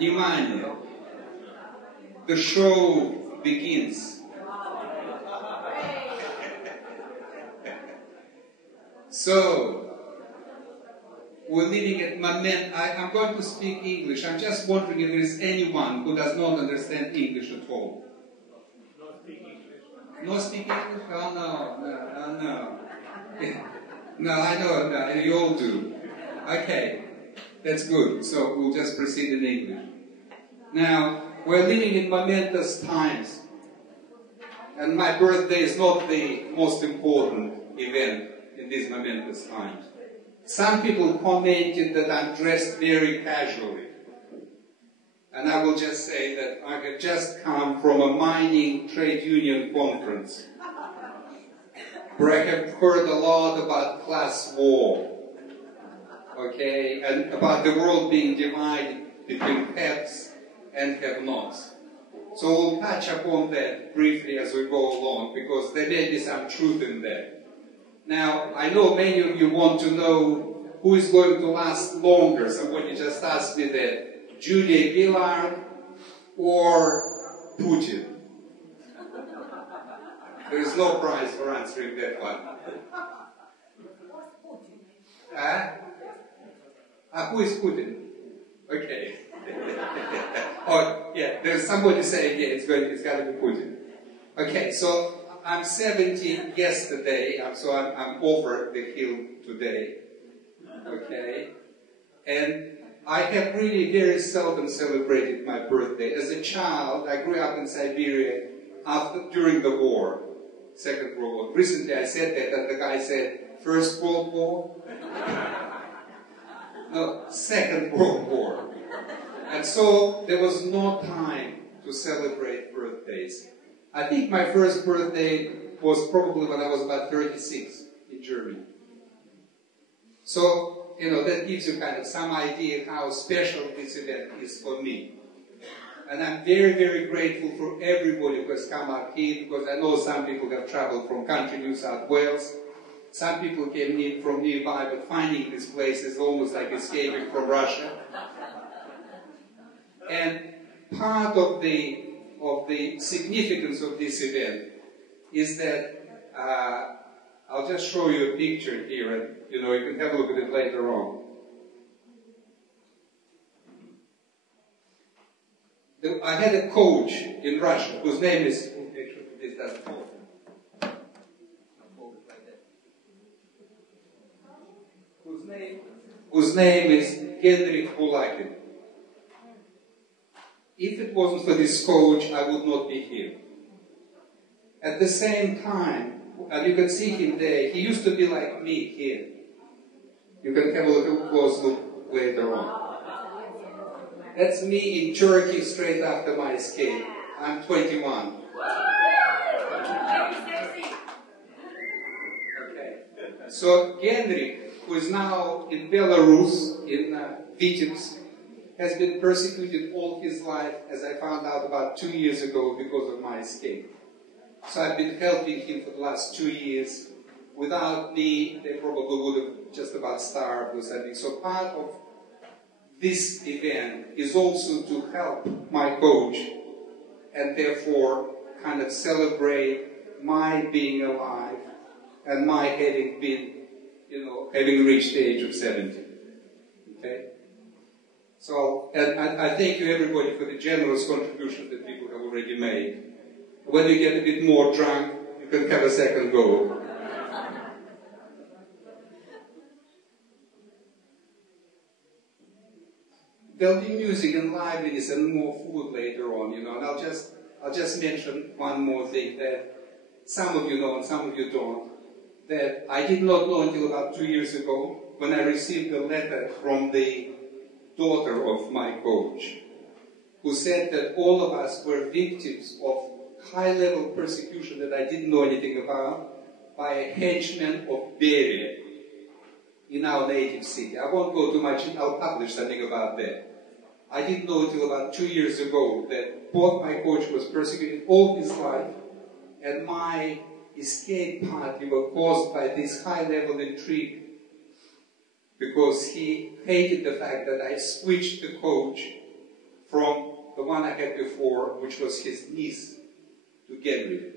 Внимание! The show begins. So, we're living at moment. I'm going to speak English. I'm just wondering if there is anyone who does not understand English at all. No speak English? Oh no. No, I know, no, you all do. Okay, that's good. So we'll just proceed in English. Now, we're living in momentous times. And my birthday is not the most important event in these momentous times. Some people commented that I'm dressed very casually. And I will just say that I have just come from a mining trade union conference where I have heard a lot about class war, okay, and about the world being divided between haves and have-nots. So we'll touch upon that briefly as we go along, because there may be some truth in that. Now, I know many of you want to know who is going to last longer. Somebody just asked me that, Julia Gillard or Putin. There is no prize for answering that one. Who is Putin? Okay. Oh, yeah, there's somebody saying, yeah, it's got to be Putin. Okay, so I'm 70 yesterday, so I'm over the hill today. Okay? And I have really very seldom celebrated my birthday. As a child, I grew up in Siberia during the war, Second World War. Recently I said that, and the guy said, First World War? No, Second World War. And so there was no time to celebrate birthdays. I think my first birthday was probably when I was about 36 in Germany. So, that gives you kind of some idea how special this event is for me. And I'm very, very grateful for everybody who has come out here, because I know some people have traveled from country New South Wales. Some people came in from nearby, but finding this place is almost like escaping from Russia. And part of the significance of this event is that I'll just show you a picture here, and you can have a look at it later on. I had a coach in Russia whose name is, this doesn't hold. Whose name is Henrik Kulakin. If it wasn't for this coach, I would not be here. At the same time, and you can see him there, he used to be like me here. You can have a close look later on. That's me in Turkey straight after my escape. I'm 21. Okay. So Henrik, who is now in Belarus, in Pyotrs, has been persecuted all his life, as I found out about 2 years ago because of my escape. So I've been helping him for the last 2 years. Without me, they probably would have just about starved or something. So part of this event is also to help my coach, and therefore kind of celebrate my being alive and my having been, having reached the age of 70. Okay? So, and I thank you everybody for the generous contribution that people have already made. When you get a bit more drunk, you can have a second go. There'll be music and liveliness and more food later on, and I'll just mention one more thing that some of you know and some of you don't, that I did not know until about 2 years ago when I received a letter from the daughter of my coach, who said that all of us were victims of high-level persecution that I didn't know anything about by a henchman of Beria in our native city. I won't go too much, I'll publish something about that. I didn't know until about 2 years ago that both my coach was persecuted all his life, and my escape partly were caused by this high-level intrigue, because he hated the fact that I switched the coach from one I had before, which was his niece, to get rid of.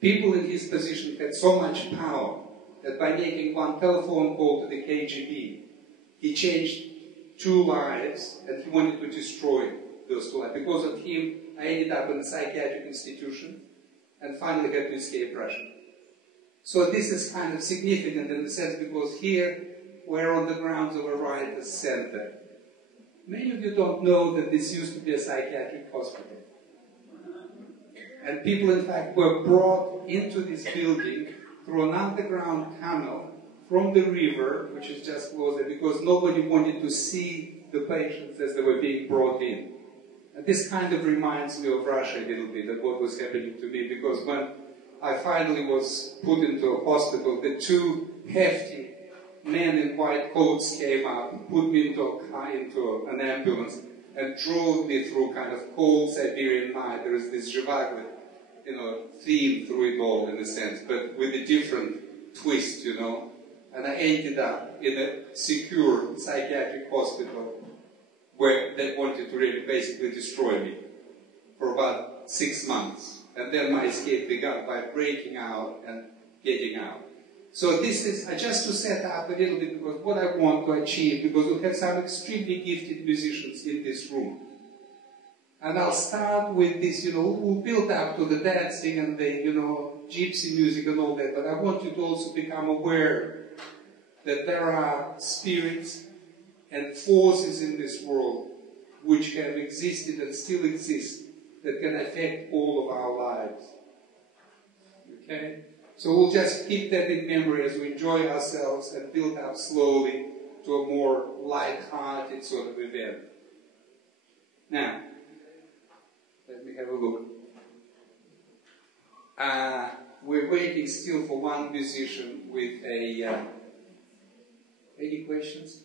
People in his position had so much power that by making one telephone call to the KGB, he changed 2 lives, and he wanted to destroy those 2 lives. Because of him, I ended up in a psychiatric institution and finally had to escape Russia. So this is kind of significant in the sense because here we're on the grounds of a riotous center. Many of you don't know that this used to be a psychiatric hospital. And people, in fact, were brought into this building through an underground tunnel from the river, which is just closer, because nobody wanted to see the patients as they were being brought in. And this kind of reminds me of Russia a little bit, of what was happening to me, because when I finally was put into a hospital, the 2 hefty men in white coats came up, put me into a car, into an ambulance, and drove me through kind of cold Siberian night. There is this Zhivagli, theme through it all, in a sense, but with a different twist, And I ended up in a secure psychiatric hospital where they wanted to really basically destroy me for about 6 months. And then my escape began by breaking out and getting out. So this is just to set up a little bit because what I want to achieve, because we have some extremely gifted musicians in this room. And I'll start with this, we'll build up to the dancing and the, gypsy music and all that, but I want you to also become aware that there are spirits and forces in this world which have existed and still exist that can affect all of our lives. Okay? So we'll just keep that in memory as we enjoy ourselves and build up slowly to a more light-hearted sort of event. Now, let me have a look. We're waiting still for one musician with a... any questions?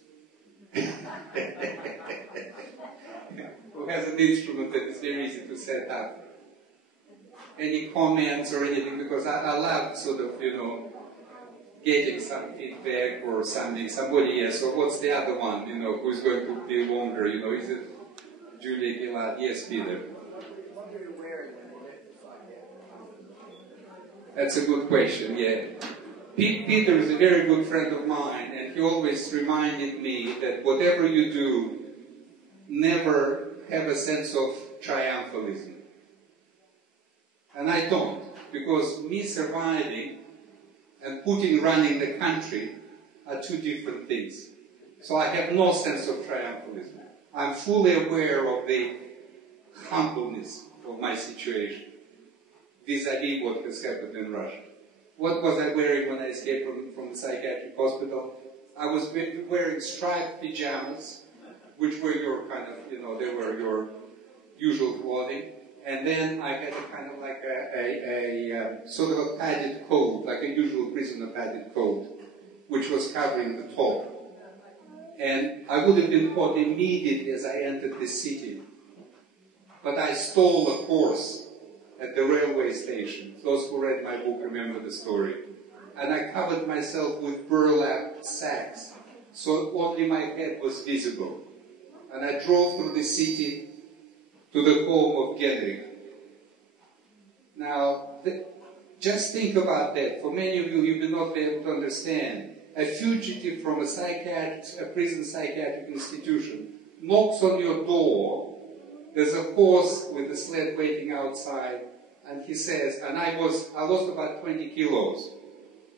Who has an instrument that is very easy to set up? Any comments or anything? Because I love sort of, getting some feedback or something. Somebody else. So what's the other one, who's going to be longer? Is it Julia Gillard? Yes, Peter. What are you wearing when you hit the sidewalk? That's a good question, yeah. Peter is a very good friend of mine, and he always reminded me that whatever you do, never have a sense of triumphalism. And I don't, because me surviving and Putin running the country are 2 different things. So I have no sense of triumphalism. I'm fully aware of the humbleness of my situation vis-a-vis what has happened in Russia. What was I wearing when I escaped from the psychiatric hospital? I was wearing striped pajamas, which were your kind of, they were your usual clothing. And then I had a kind of like a sort of a padded coat, like a usual prisoner padded coat, which was covering the top. And I would have been caught immediately as I entered the city. But I stole a horse at the railway station. Those who read my book remember the story. And I covered myself with burlap sacks, so only my head was visible. And I drove through the city to the home of Genrikh. Now, just think about that. For many of you will not be able to understand. A fugitive from a prison psychiatric institution knocks on your door. There's a horse with a sled waiting outside, and he says, and I lost about 20 kilos,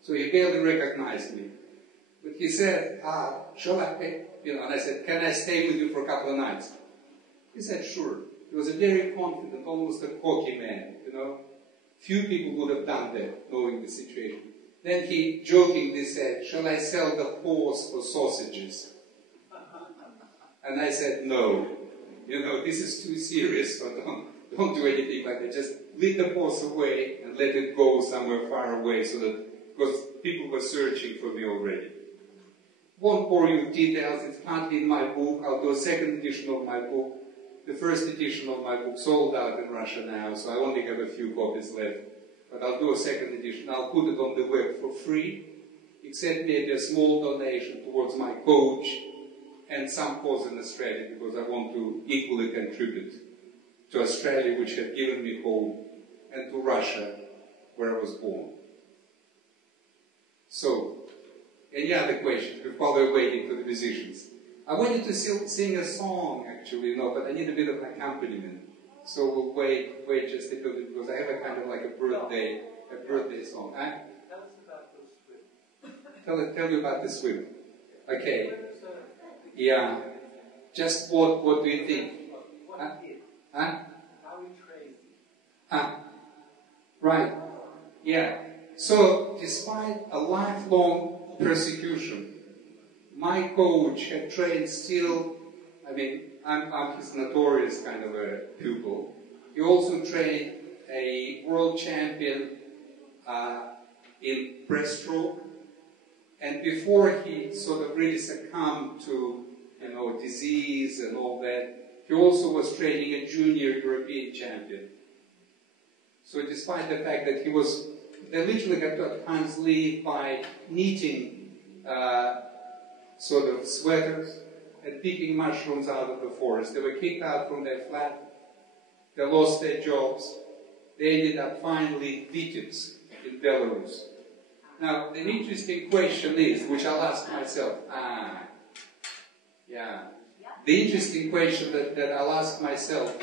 so he barely recognized me. But he said, shall I pay? And I said, can I stay with you for a couple of nights? He said, sure. He was a very confident, almost a cocky man, Few people would have done that, knowing the situation. Then he jokingly said, shall I sell the horse for sausages? And I said, no. This is too serious, so don't do anything like that. Just lead the horse away and let it go somewhere far away because people were searching for me already. Won't bore you with details, it's partly in my book. I'll do a second edition of my book. The first edition of my book sold out in Russia now, so I only have a few copies left. But I'll do a second edition. I'll put it on the web for free, except maybe a small donation towards my coach and some cause in Australia, because I want to equally contribute to Australia, which had given me home, and to Russia, where I was born. So, any other questions before we're waiting for the musicians? I wanted to sing a song, actually, but I need a bit of accompaniment. So we'll wait just a little bit, because I have a kind of like a birthday song. Huh? Tell us about those swim. Tell you about the swim. Okay. Yeah. Just what do you think? What he did. Huh? How he trained. Right. Yeah. So, despite a lifelong persecution, my coach had trained still, I'm his notorious kind of a pupil. He also trained a world champion in breaststroke. And before he sort of really succumbed to, disease and all that, he also was training a junior European champion. So despite the fact that they literally got at times leave by knitting sort of sweaters and picking mushrooms out of the forest. They were kicked out from their flat. They lost their jobs. They ended up finally victims in Belarus. Now, the interesting question is, which I'll ask myself, the interesting question that I'll ask myself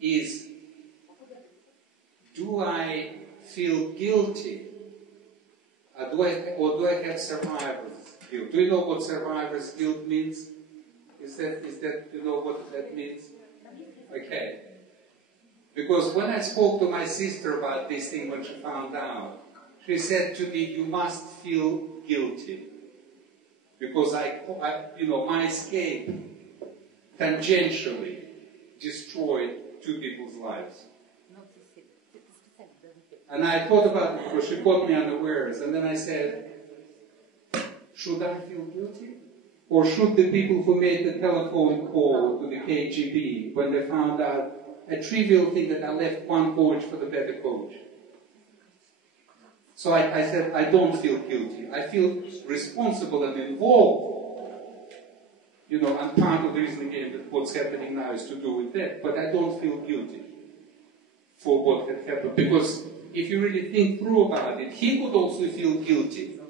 is, do I feel guilty? Or do I have survivor's guilt? Do you know what survivor's guilt means? Is that you know what that means? Okay. Because when I spoke to my sister about this thing when she found out, she said to me, you must feel guilty. Because my escape tangentially destroyed 2 people's lives. And I thought about it because she caught me unawares. And then I said, should I feel guilty? Or should the people who made the telephone call to the KGB when they found out a trivial thing that I left one coach for the better coach? So I said, I don't feel guilty. I feel responsible and involved. I'm part of the reason again that what's happening now is to do with that. But I don't feel guilty for what had happened. Because if you really think through about it, he could also feel guilty.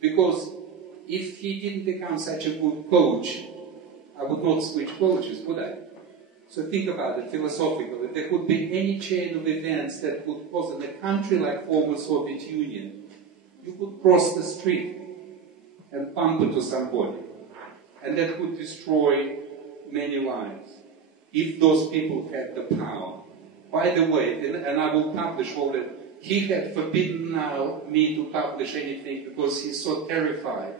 Because if he didn't become such a good coach, I would not switch coaches, would I? So think about it philosophically. There could be any chain of events that would cause in a country like former Soviet Union, you could cross the street and bump into somebody. And that would destroy many lives if those people had the power. By the way, and I will publish all that, he had forbidden now me to publish anything because he's so terrified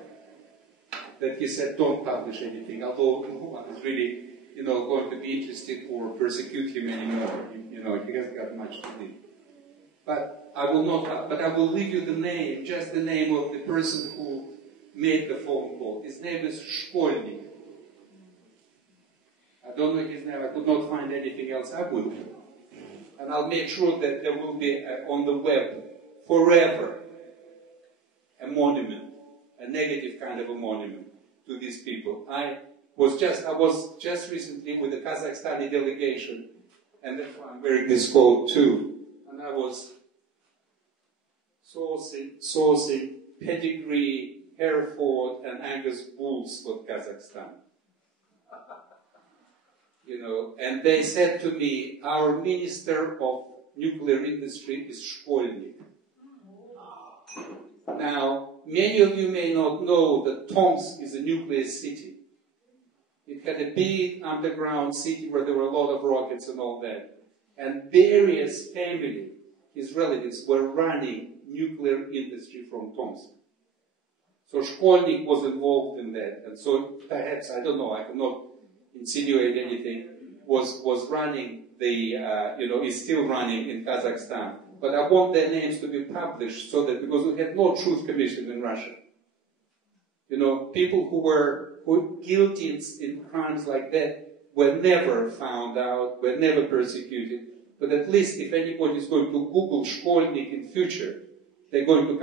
that he said, don't publish anything, although no one is really going to be interested or persecute him anymore. He hasn't got much to do. But I will leave you the name, just the name of the person who made the phone call. His name is Shkolnik. I don't know his name. I could not find anything else. I would. And I'll make sure that there will be on the web forever a monument, a negative kind of a monument to these people. I was just recently with the Kazakhstani delegation, and that's why I'm wearing this coat too. And I was sourcing pedigree, Hereford, and Angus bulls for Kazakhstan. And they said to me, our Minister of Nuclear Industry is Shkolnik. Now, many of you may not know that Tomsk is a nuclear city. It had a big underground city where there were a lot of rockets and all that. And various family, his relatives, were running nuclear industry from Tomsk. So Shkolnik was involved in that. And so perhaps, I don't know, I cannot insinuate anything, was running is still running in Kazakhstan. But I want their names to be published so that, because we had no truth commission in Russia. People who were guilty in crimes like that were never found out, were never persecuted. But at least if anybody is going to Google Shkolnik in future, they're going to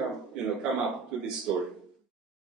come up to this story.